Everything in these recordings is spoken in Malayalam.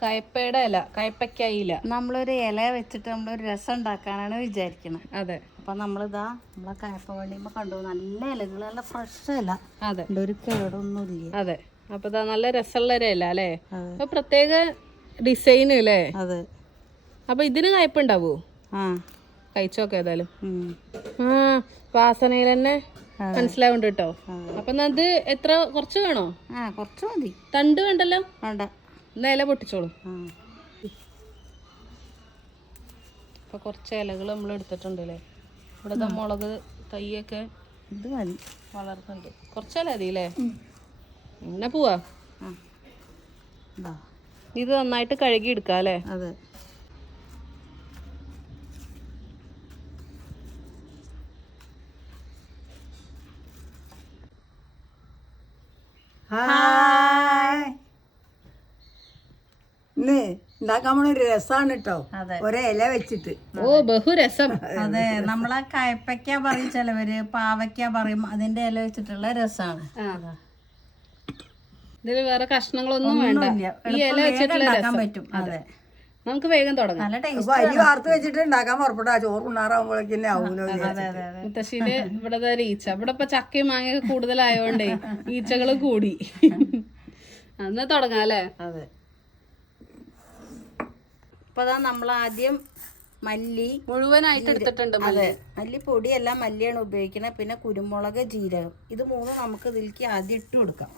നമ്മൾ കയപ്പയുടെ ഇല കയപ്പയ്ക്ക ഇല. നമ്മളൊരു ഇല വെച്ചിട്ട് നമ്മളൊരു രസം ഉണ്ടാക്കാനാണ് വിചാരിക്കുന്നത് അതെ. അപ്പൊ നമ്മളിതാ നമ്മളെ കയപ്പ വള്ളിയുമ്പോ കണ്ടു നല്ല ഇലകൾ നല്ല ഫ്രഷ് ഇല. അതെ. ഒരു കേടൊന്നുമില്ല? അതെ. അപ്പൊ ഇതാ നല്ല രസമുള്ള ഒരു ഇല അല്ലേ? അപ്പൊ പ്രത്യേക ഡിസൈൻ അല്ലേ അതെ. അപ്പൊ ഇതിന് കയ്പുണ്ടാവോ ആ. കഴിച്ചോക്കെ ഏതായാലും. ആ വാസനയിൽ തന്നെ മനസ്സിലാവുണ്ട് കേട്ടോ. അപ്പൊ അത് എത്ര കുറച്ച് വേണോ? ആ കുറച്ച് മതി. തണ്ട് വേണ്ടല്ലോ? വേണ്ട. ഇല പൊട്ടിച്ചോളൂ. ഇപ്പൊ കുറച്ച് ഇലകൾ നമ്മൾ എടുത്തിട്ടുണ്ട് അല്ലേ? ഇവിടെ മുളക് തയ്യൊക്കെ ഇത് മതി. വളർത്തുന്നുണ്ട്. കുറച്ച് ഇല മതി അല്ലേ? എന്നാ പോവാ. ഇത് നന്നായിട്ട് കഴുകി എടുക്കാം അല്ലേ? അതെ ഹായ് ഇന്ന് ഉണ്ടാക്കാൻ പോണ ഒരു രസാണ് കേട്ടോ ഒരേ ഇല വെച്ചിട്ട്. ഓ ബഹു രസം. അതെ നമ്മളെ കയപ്പയ്ക്ക പറയും ചിലവര് പാവയ്ക്ക പറയും അതിന്റെ ഇല വെച്ചിട്ടുള്ള രസാണ്. ഇതിൽ ഇതിൽ വേറെ കഷ്ണങ്ങളൊന്നും വേണ്ട. ഈ ഇല വെച്ചിട്ടുള്ള രസം. പറ്റും. അതെ. നമുക്ക് വേഗം തുടങ്ങാം. അരി വാർത്ത് വെച്ചിട്ട് ഉണ്ടാക്കാൻ പുറപ്പെട്ടാ ചോറ് ഉണ്ണാറാകുമ്പോഴേക്കും ഇവിടെ ഈച്ച ഇവിടെ ഇപ്പൊ ചക്കയും മാങ്ങയൊക്കെ കൂടുതലായോണ്ടേ ഈച്ചകൾ കൂടി. അന്ന് തുടങ്ങാം അല്ലേ? അതെ. അതാ നമ്മൾ ആദ്യം മല്ലി മുഴുവനായിട്ട് എടുത്തിട്ടുണ്ട് അതെ മല്ലിപ്പൊടിയല്ല മല്ലിയാണ് ഉപയോഗിക്കുന്നത് പിന്നെ കുരുമുളക് ജീരകം. ഇത് മൂന്നും നമുക്ക് ഇതിലേക്ക് ആദ്യം ഇട്ട് കൊടുക്കാം.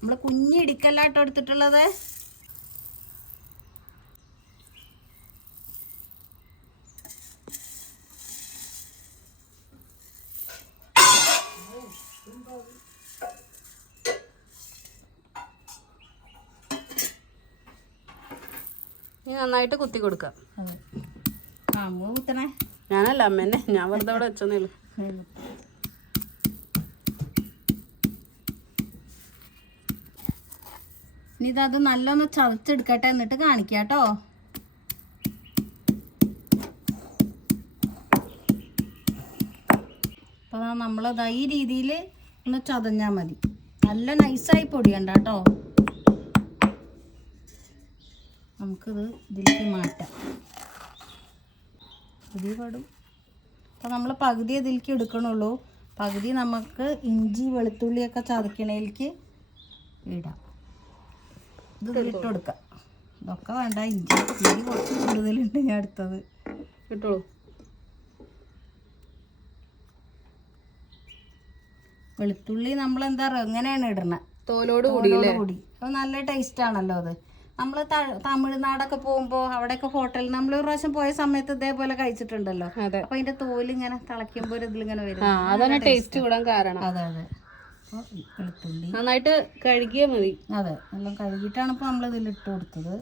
നമ്മൾ കുഞ്ഞിടിക്കല്ലാട്ടോ എടുത്തിട്ടുള്ളത്? നന്നായിട്ട് കുത്തി കൊടുക്കാം ഞാനല്ല അമ്മേനെ. ഞാൻ വെറുതെ അവിടെ വെച്ചെന്നേ ഇനി ഇതത് നല്ലൊന്ന് ചതച്ചെടുക്കട്ടെ എന്നിട്ട് കാണിക്കാം കേട്ടോ. അപ്പോൾ നമ്മളത് ഈ രീതിയിൽ ഒന്ന് ചതഞ്ഞാൽ മതി. നല്ല നൈസായി പൊടിയണ്ട കേട്ടോ. നമുക്കിത് ഇതിലേക്ക് മാറ്റാം. പകുതി പാടും. അപ്പോൾ നമ്മൾ പകുതി ഇതിലേക്ക് എടുക്കണുള്ളൂ. പകുതി നമുക്ക് ഇഞ്ചി വെളുത്തുള്ളിയൊക്കെ ചതക്കണേലേക്ക് ഇടാം. ഇത് ഇട്ട് കൊടുക്കാം. ഇതൊക്കെ വേണ്ട ഇഞ്ചി ഇഞ്ചി കുറച്ച് കൂടുതലുണ്ട് ഞാൻ അടുത്തത്. കിട്ടുള്ളൂ വെളുത്തുള്ളി നമ്മൾ എന്താ പറയുക എങ്ങനെയാണ് ഇടണത് തോലോട് കൂടി കൂടി. അത് നല്ല ടേസ്റ്റ് ആണല്ലോ അത്. നമ്മൾ തമിഴ്നാടൊക്കെ പോകുമ്പോൾ അവിടെയൊക്കെ ഹോട്ടലിൽ നമ്മൾ ഒരു പ്രാവശ്യം പോയ സമയത്ത് ഇതേപോലെ കഴിച്ചിട്ടുണ്ടല്ലോ. അപ്പൊ അതിന്റെ തോൽ ഇങ്ങനെ തിളയ്ക്കുമ്പോൾ ഒരു ഇതിലിങ്ങനെ വരും. അതാണ് ടേസ്റ്റ് കൂടാൻ കാരണം. അതെ അതെ. വെളുത്തുള്ളി. നന്നായിട്ട് കഴുകിയ മതി. അതെ എല്ലാം കഴുകിയിട്ടാണ് ഇപ്പോൾ നമ്മൾ ഇതിൽ ഇട്ട് കൊടുത്തത്.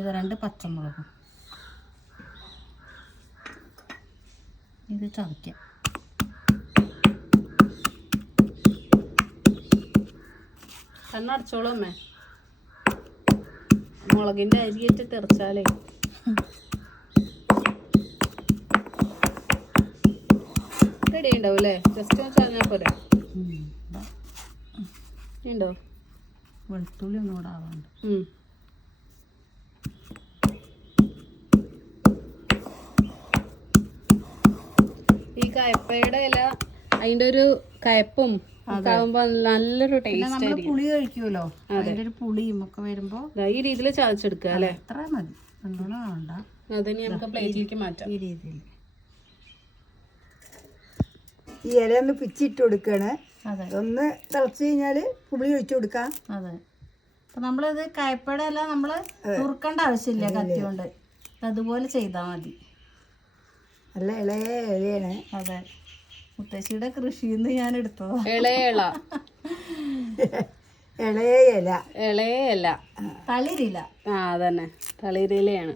ഇത് രണ്ട് പച്ചമുളകും. ഇത് ചതയ്ക്കാം. കണ്ണടച്ചോളൂ അമ്മേ. മുളകിന്റെ അരിയേറ്റ് തെറിച്ചാലേ. റെഡി ഉണ്ടാവും അല്ലേ ജസ്റ്റ് ഒന്ന് ചതഞ്ഞാൽ പോരെ. ഉണ്ടോ? വെളുത്തുള്ളി ഒന്നും കൂടെ ആവാണ്ട്. ഈ കയപ്പയുടെ ഇല അതിന്റെ ഒരു കയപ്പും ആവുമ്പോ നല്ലൊരു ടേസ്റ്റ് നമ്മൾ പുളി കഴിക്കുമല്ലോ? അതിന്റെ ഒരു പുളിയും ഒക്കെ വരുമ്പോൾ ദാ ഈ രീതിയിൽ ചതച്ചെടുക്കുക അല്ലേ? എത്ര മതി. നല്ലോണം വേണ്ട അത് നമുക്ക് പ്ലേറ്റിലേക്ക് മാറ്റാം. ഈ രീതിയിൽ ഈ ഇല ഒന്ന് പിച്ചിട്ട് കൊടുക്കണേ. ഒന്ന് തിളച്ച് കഴിഞ്ഞാൽ പുളി ഒഴിച്ചു കൊടുക്കാം. അതെ. അപ്പൊ നമ്മളിത് കയപ്പയുടെ അല്ല നമ്മൾ നുറുക്കേണ്ട ആവശ്യമില്ല കത്തി കൊണ്ട് അതുപോലെ ചെയ്താൽ മതി. നല്ല ഇളയ ഇലയാണ്. അതെ. മുത്തശ്ശിയുടെ കൃഷിന്ന് ഞാൻ എടുത്തതാ. ഇളയള ഇളയല ഇല. തളിരില. ആ അതന്നെ. തളിരിലയാണ്.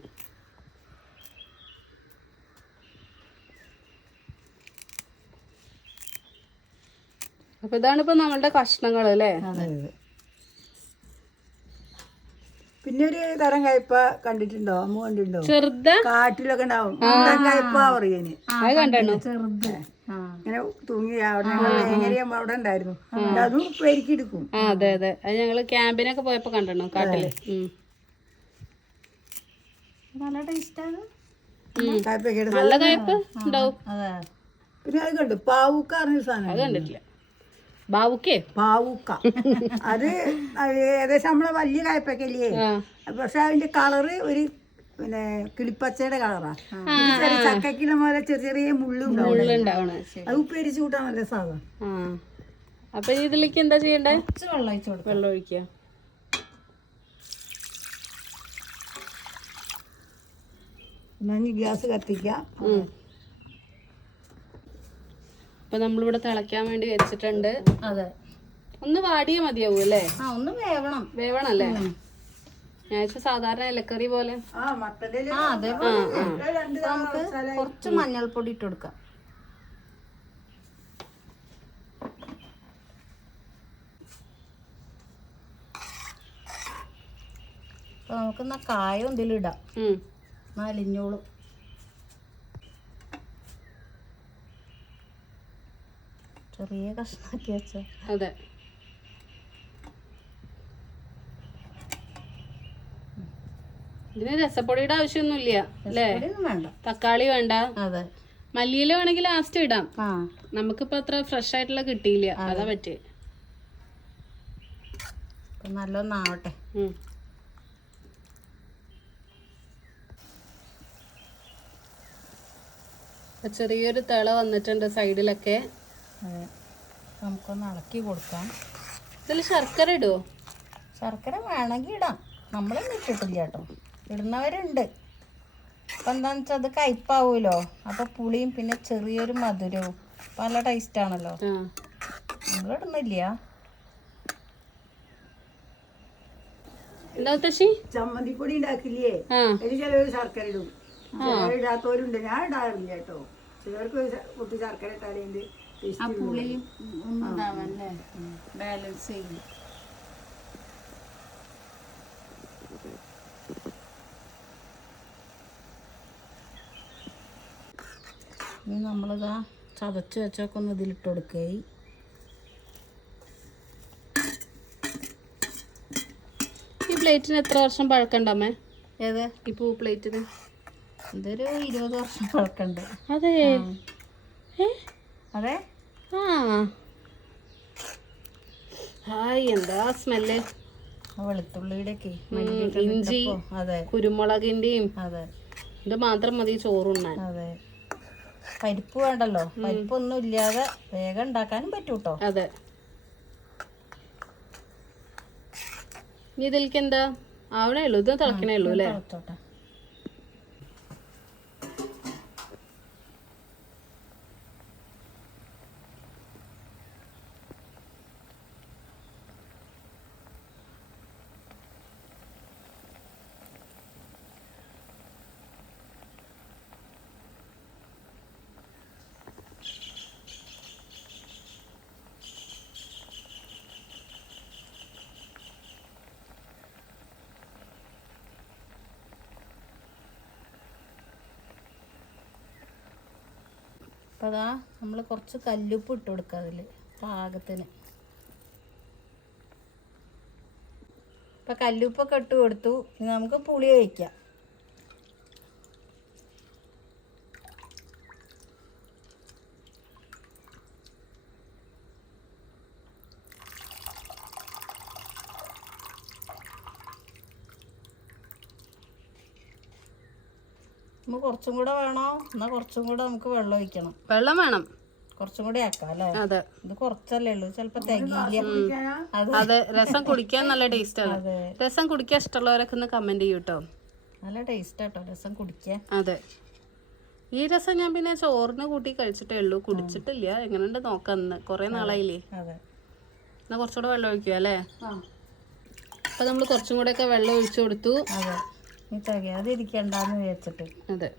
അപ്പൊ ഇതാണ് ഇപ്പൊ നമ്മളുടെ കഷ്ണങ്ങൾ അല്ലേ? അതെ. പിന്നെ ഒരു തരം കയ്പ കണ്ടിട്ടുണ്ടോ? അമ്മ കണ്ടിട്ടുണ്ടോ? ചെറുത്? കാട്ടിലൊക്കെ ഉണ്ടാവും. കയ്പ പറയുന്നതിന് കണ്ടോ ചെറുത്. ഇങ്ങനെ തൂങ്ങി അവിടെ അവിടെ ഉണ്ടായിരുന്നു. അതും പെരുക്കിയെടുക്കും. ആ അതെ അതെ. അത് ഞങ്ങൾ ക്യാമ്പിനൊക്കെ പോയപ്പോ കണ്ടോ കാട്ടിൽ. നല്ല ടേസ്റ്റാണ് കായ്പക്കയുടെ നല്ല കയ്പ്പ് ഉണ്ടാവും. അതെ. പിന്നെ അത് കണ്ടു. പാവുക്കാറിന് സാധനം അത് കണ്ടിട്ടില്ല. ബാബുക്കേ പാവുക്ക അത് അത് ഏകദേശം നമ്മളെ വലിയ കായ്പക്കല്ലേ ആ. പക്ഷെ അതിന്റെ കളറ് ഒരു പിന്നെ കിളിപ്പച്ചയുടെ കളറാ. ചെറിയ ചക്കക്കിലെ പോലെ ചെറിയ ചെറിയ മുള്ളുണ്ടാവും. അത് ഉപ്പേരിച്ച് കൂട്ടാൻ നല്ല സാധനം അപ്പൊ ഇതിലേക്ക് എന്താ ചെയ്യണ്ടേ? വെള്ളം ഒഴിച്ച് വെള്ളം ഒഴിക്കുക ഗ്യാസ് കത്തിക്കാം. അപ്പൊ നമ്മളിവിടെ തിളയ്ക്കാൻ വേണ്ടി വെച്ചിട്ടുണ്ട്. അതെ. ഒന്ന് വാടിയ മതിയാവും അല്ലേ? ആ ഒന്ന് വേവണം. വേവണം അല്ലേ ഞാൻ സാധാരണ ഇലക്കറി പോലെ. ആ അതേപോലെ നമുക്ക് കുറച്ച് മഞ്ഞൾപ്പൊടി ഇട്ട് കൊടുക്കാം. അപ്പൊ നമുക്ക് എന്നാ കായം എന്തെങ്കിലും ഇടാം അലിഞ്ഞോളും ചെറിയ കഷ്ണാക്കി വെച്ച. അതെ. ഇതിന് രസപ്പൊടിയുടെ ആവശ്യമൊന്നുമില്ല അല്ലേ? തക്കാളി വേണ്ട. അതെ. മല്ലിയില വേണമെങ്കിൽ ലാസ്റ്റ് ഇടാം. നമുക്കിപ്പോ അത്ര ഫ്രഷ് ആയിട്ടുള്ള കിട്ടിയില്ല. അതാ. പറ്റി നല്ലൊന്നാവട്ടെ. ചെറിയൊരു തിള വന്നിട്ടുണ്ട് സൈഡിലൊക്കെ. അതെ. നമുക്കൊന്ന് ഇളക്കി കൊടുക്കാം. ഇതിൽ ശർക്കര ഇടുവോ? ശർക്കര വേണമെങ്കിൽ ഇടാം. നമ്മളൊന്നും ഇട്ടിട്ടില്ല കേട്ടോ. ഇടുന്നവരുണ്ട്. അപ്പം എന്താണെന്ന് വെച്ചാൽ അത് കയ്പ്പാവുമല്ലോ അപ്പോൾ പുളിയും പിന്നെ ചെറിയൊരു മധുരവും. പല ടേസ്റ്റാണല്ലോ നമ്മൾ ഇടുന്നില്ല. മുത്തശ്ശി? ചമ്മന്തിപ്പൊടി ഉണ്ടാക്കില്ലേ? അതിന് ചിലവർ ശർക്കര ഇടും. ഇടാത്തവരുണ്ട്. ഞാൻ ഇടാറില്ല കേട്ടോ. ചിലർക്ക് കുട്ടി ശർക്കര ഇട്ടാലേ ഉള്ളൂ. പുളിയും ഇതാവല്ലേ ബാലൻസ് ചെയ്യും. ഇനി നമ്മളിതാ ചതച്ച് വെച്ചൊക്കെ ഒന്ന് ഇതിലിട്ട് ഈ പ്ലേറ്റിന് എത്ര വർഷം പഴക്കണ്ടമ്മേ ഏത്? ഈ പൂ പ്ലേറ്റിന്. ഇതൊരു ഇരുപത് വർഷം പഴക്കമുണ്ട്. അതെ. ഏ? അതെ? ആ. ഹായ് എന്താ സ്മെല്ല്? ആ വെളുത്തുള്ളിയുടെ ഒക്കെ ഇഞ്ചി അതെ. കുരുമുളകിന്റെയും അതെ. ഇത് മാത്രം മതി ചോറുണ്ണാൻ. അതെ. പരിപ്പ് വേണ്ടല്ലോ? പരിപ്പൊന്നും ഇല്ലാതെ വേഗം ഉണ്ടാക്കാനും പറ്റൂട്ടോ? അതെ. ഇതിലേക്ക് എന്താ ആവണേ ഉള്ളൂ ഇത് തിളക്കണേ ഉള്ളൂ അല്ലേ? തിളച്ചോട്ടെ അപ്പം അതാ നമ്മൾ കുറച്ച് കല്ലുപ്പ് ഇട്ട് കൊടുക്കുക അതിൽ പാകത്തിന്. അപ്പോൾ കല്ലുപ്പൊക്കെ ഇട്ട് കൊടുത്തു ഇനി നമുക്ക് പുളി ഒഴിക്കാം. നമുക്ക് കുറച്ചും കൂടെ വേണോ? എന്നാ കുറച്ചും കൂടെ നമുക്ക് വെള്ളം ഒഴിക്കണം. വെള്ളം വേണം. കുറച്ചും കൂടെ ആക്കാം അല്ലേ? അതെ. ഇത് കുറച്ചല്ലേ ഉള്ളൂ. ചിലപ്പോ തികയില്ല അത് രസം കുടിക്കാൻ നല്ല ടേസ്റ്റ് ആണ്. രസം കുടിക്കാൻ ഇഷ്ടമുള്ളവരൊക്കെ ഒന്ന് കമന്റ് ചെയ്യൂ കേട്ടോ നല്ല ടേസ്റ്റ് ആട്ടോ രസം കുടിക്കാൻ. അതെ. ഈ രസം ഞാൻ പിന്നെ ചോറിന് കൂട്ടി കഴിച്ചിട്ടേ ഉള്ളൂ. കുടിച്ചിട്ടില്ല. എങ്ങനെയുണ്ട് നോക്കാം ഇന്ന് കുറെ നാളായില്ലേ? എന്നാ കുറച്ചുകൂടെ വെള്ളം ഒഴിക്കുക അല്ലേ അപ്പൊ നമ്മൾ കുറച്ചും കൂടെ ഒക്കെ വെള്ളം ഒഴിച്ചു കൊടുത്തു. നീ തികയാതിരിക്കണ്ടെന്ന് വിചാരിച്ചിട്ട്. അതെ.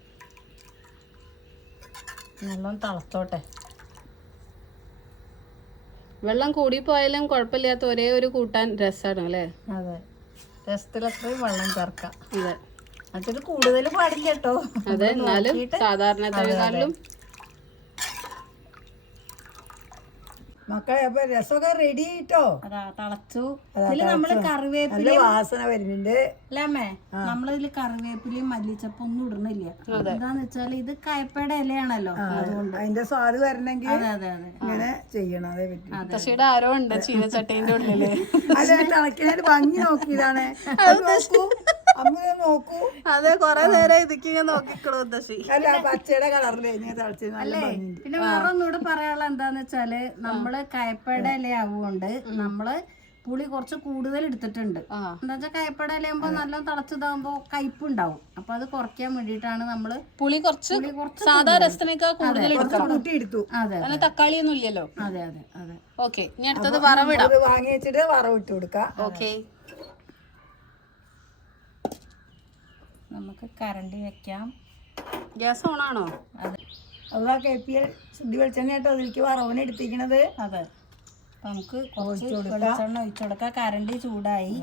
നല്ലോണം തളത്തോട്ടെ വെള്ളം കൂടി പോയാലും കുഴപ്പമില്ലാത്ത ഒരേ ഒരു കൂട്ടാൻ രസമാണ് അല്ലേ? അതെ. രസത്തിലത്രയും വെള്ളം ചേർക്കാം. അതെ. അതിൽ കൂടുതൽ പാടില്ല കേട്ടോ. അതെ എന്നാലും സാധാരണക്കാരെക്കാളും മക്കളെ അപ്പൊ രസമൊക്കെ റെഡി ആയിട്ടോ? അതാ തളച്ചു. ഇതിൽ നമ്മൾ കറിവേപ്പില വാസന വരുന്നുണ്ട്. അല്ലേ നമ്മളിതിൽ കറിവേപ്പിലയും മല്ലിച്ചപ്പും ഒന്നും ഇടണില്ല എന്താന്ന് വെച്ചാൽ ഇത് കയപ്പയുടെ ഇലയാണല്ലോ. അതുകൊണ്ട്. അതിന്റെ സ്വാദ് വരണമെങ്കിൽ അതെ അതെ അതെ. ഇങ്ങനെ ചെയ്യണം അതേ പറ്റി. ആരോ ഉണ്ട് ചീനച്ചട്ടേന്റെ ഉള്ളിൽ. അല്ല ഭംഗി നോക്കിയതാണ്. അത് നോക്കൂ. അതെ കൊറേ നേരം ഇതൊക്കെ നോക്കിക്കളൂ നോക്കിക്കോളൂ മുത്തശ്ശി അല്ല പച്ചയുടെ കളറിൽ പിന്നെ വേറെ ഒന്നുകൂടെ പറയാനുള്ള എന്താന്ന് വെച്ചാൽ നമ്മൾ കയപ്പയുടെ ഇല ആവുകൊണ്ട് നമ്മൾ പുളി കുറച്ച് കൂടുതൽ എടുത്തിട്ടുണ്ട്. എന്താ വെച്ചാൽ കയപ്പയുടെ ഇലയാകുമ്പോ നല്ല തിളച്ചതാകുമ്പോ കയ്പുണ്ടാവും അപ്പൊ അത് കുറയ്ക്കാൻ വേണ്ടിയിട്ടാണ് നമ്മൾ പുളി കുറച്ച് പുളി കുറച്ച് സാധാ രസത്തിനേക്കാൾ കൂടുതൽ എടുത്തു. അതെ തക്കാളി ഒന്നും ഇല്ലല്ലോ. അതെ അതെ അതെ. ഓക്കെ ഇനി അടുത്തത് വറവിടാം. വാങ്ങി വെച്ചിട്ട് വറവിട്ട് കൊടുക്കാം. ഓക്കെ. നമുക്ക് കറണ്ട് വെക്കാം. ഗ്യാസ് ഓണാണോ? ആണോ അതെ. അതാ കെ പി എൽ ശുദ്ധി വെളിച്ചെണ്ണ കേട്ടോ. അതിലേക്ക് വറവിന് എടുത്തിരിക്കണത്. അതെ. അപ്പൊ നമുക്ക് കുറച്ച് വെളിച്ചെണ്ണ ഒഴിച്ചു കൊടുക്കാം. കറണ്ട് ചൂടായി.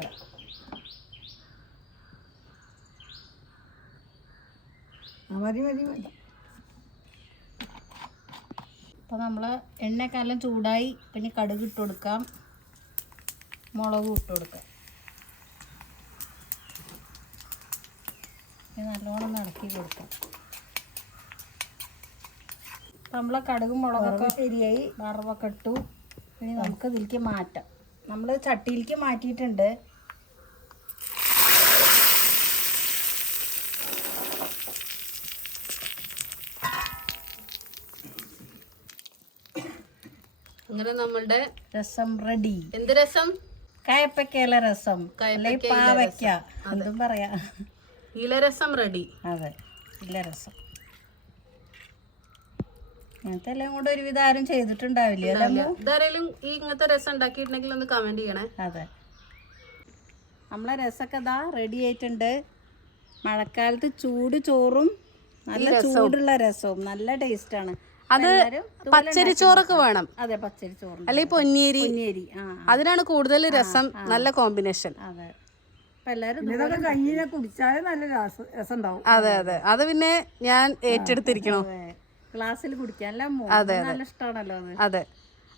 മതി മതി മതി. അപ്പൊ നമ്മൾ എണ്ണയെല്ലാം ചൂടായി. പിന്നെ കടുക് ഇട്ട് കൊടുക്കാം. മുളകും ഇട്ട് കൊടുക്കാം. നല്ലോണം നടക്കി ഇളക്കി കൊടുക്കാം. അപ്പം നമ്മളെ കടുകും മുളകൊക്കെ ശരിയായി വറവൊക്കെ ഇട്ടു. ഇനി നമുക്ക് ഇതിലേക്ക് മാറ്റാം. നമ്മൾ ചട്ടിയിലേക്ക് മാറ്റിയിട്ടുണ്ട്. അങ്ങനെ നമ്മളുടെ രസം റെഡി എന്ത് രസം? കയപ്പക്കയില രസം. പാവയ്ക്ക. എന്തും പറയാ. ഇലരസം റെഡി അതെ ഇലരസം. രസം ഇങ്ങനത്തെ എല്ലാം കൂടെ ഒരുവിധം ആരും ചെയ്തിട്ടുണ്ടാവില്ല ഇതാരെങ്കിലും? ഈ ഇങ്ങനത്തെ രസം ഉണ്ടാക്കിയിട്ടുണ്ടെങ്കിൽ ഒന്ന് കമന്റ് ചെയ്യണേ. അതെ. നമ്മളെ രസമൊക്കെ ഇതാ റെഡി ആയിട്ടുണ്ട്. മഴക്കാലത്ത് ചൂട് ചോറും നല്ല ചൂടുള്ള രസവും നല്ല ടേസ്റ്റാണ് അത് പച്ചരി ചോറൊക്കെ വേണം. അതെ പച്ചരി ചോറും അല്ലെങ്കിൽ പൊന്നിയേരി. അതിനാണ് കൂടുതൽ രസം നല്ല കോമ്പിനേഷൻ അതെ. എല്ലാരും ഇതൊക്കെ കഞ്ഞിനെ കുടിച്ചാലേ നല്ല രസം ഉണ്ടാവും അതെ അതെ. അത് പിന്നെ ഞാൻ ഏറ്റെടുത്തിരിക്കണോ. ഗ്ലാസ്സിൽ കുടിക്കാനല്ല നല്ല ഇഷ്ടമാണല്ലോ അത്. അതെ.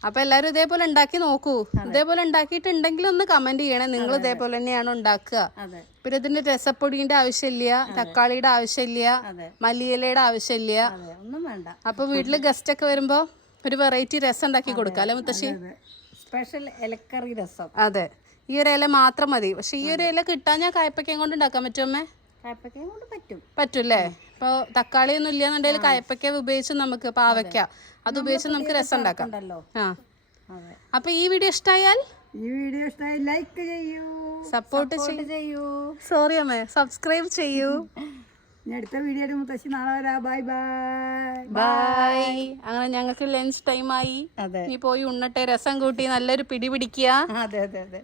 അപ്പൊ എല്ലാരും ഇതേപോലെ ഉണ്ടാക്കി നോക്കൂ. ഇതേപോലെ ഉണ്ടാക്കിയിട്ടുണ്ടെങ്കിൽ ഒന്ന് കമന്റ് ചെയ്യണേ. നിങ്ങൾ ഇതേപോലെ തന്നെയാണ് ഉണ്ടാക്കുക. അതെ. പിന്നെ ഇതിന്റെ രസപ്പൊടിയുടെ ആവശ്യമില്ല തക്കാളിയുടെ ആവശ്യമില്ല. മല്ലിയിലയുടെ ആവശ്യമില്ല. അതെ ഒന്നും വേണ്ട. അപ്പൊ വീട്ടിൽ ഗസ്റ്റ് ഒക്കെ വരുമ്പോ ഒരു വെറൈറ്റി രസം ഉണ്ടാക്കി കൊടുക്കാം. അല്ലെ മുത്തശ്ശി? സ്പെഷ്യൽ ഇലക്കറി രസം. അതെ. ഈ ഒരു ഇല മാത്രം മതി. പക്ഷെ ഈ ഒരു ഇല കിട്ടാൻ ഞാൻ കായപ്പക്കയും കൊണ്ട് ഉണ്ടാക്കാൻ പറ്റുമേ കയ്പക്കയും കൊണ്ട് പറ്റും. പറ്റൂല്ലേ? ഇപ്പൊ തക്കാളി ഒന്നും ഇല്ലാന്നുണ്ടെങ്കിൽ കായപ്പക്ക ഉപയോഗിച്ച് നമുക്ക് പാവയ്ക്ക അത്. ഉപയോഗിച്ച് നമുക്ക് രസം ഉണ്ടാക്കാം ആ. അപ്പൊ ഈ വീഡിയോ ഇഷ്ടമായാൽ ഈ വീഡിയോ ഇഷ്ടമായി ലൈക്ക് ചെയ്യൂ. സപ്പോർട്ട് ചെയ്യൂ. സോറി അമ്മേ സബ്സ്ക്രൈബ് ചെയ്യൂ. അടുത്ത വീഡിയോ മുത്തശ്ശി നാളെ വരാം. ബൈ ബൈ ബൈ അങ്ങനെ ഞങ്ങൾക്ക് ലഞ്ച് ടൈം ആയി. അതെ. ഇനി പോയി ഉണ്ണട്ടെ. രസം കൂട്ടി നല്ലൊരു പിടി പിടിക്കുക. അതെ അതെ അതെ.